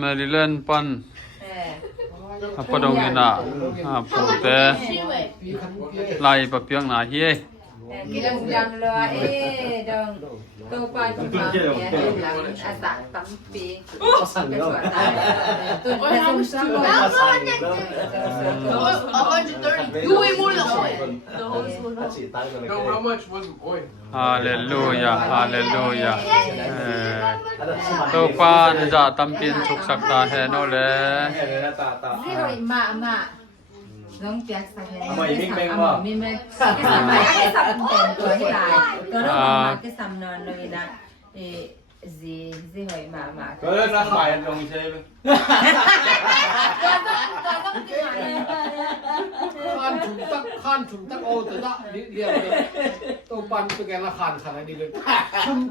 มาริแลนด์ปันปะดงนี่น่ะปูแต่ไล่ปะเปียงหน้าเฮียKilang jam lo dong to pa tu ma ya lang asa tampi Pasan ke lo. suara tu dah susah lo 130 you way more than oil How much was oil? ฮาเลลูยาฮาเลลูยาโตปานจะตำเปียนสุกสักตาแฮโนแล ni roi ma ma dong piak sa he mi me ke sam ten tu hai ko ro ma ke sam non lo ina zi hoi ma ma ก็เลิกราขายลงใช่ไหม Khan chum tak o to da dia to pan to ke la khan khana di le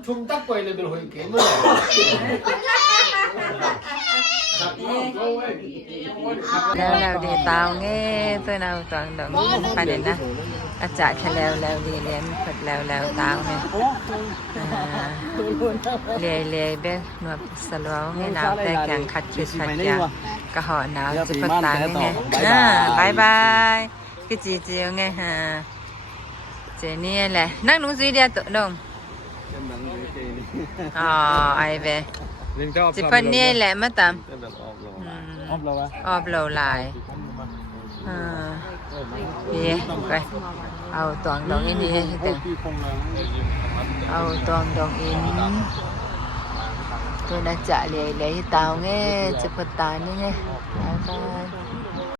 chum tak koi le bil hoi ke moแล้วดีตาวเงี้ตัวเราตอนดอกไปเด่นนะอาจารย์แค่แล้วดีเลี้ยงเปิดแล้วตาวเนี่ยเลยเบ้หนวดสลวงให้หนาวแต่แกงขัดจุดขัดยากระหอหนาวจะปตาไงบายคือจีไงฮะเจนี่แหละนั่งนุ่งสีเดียวตัวดงอ๋อไอเบ้จิปนนี่แหละมาตามออบเราลายพี่ไปเอาตวงดองอินนี่ให้เอาตวงดองอินตัวน่าจะเลยให้ตาวไงจะปตานี่ไงบาย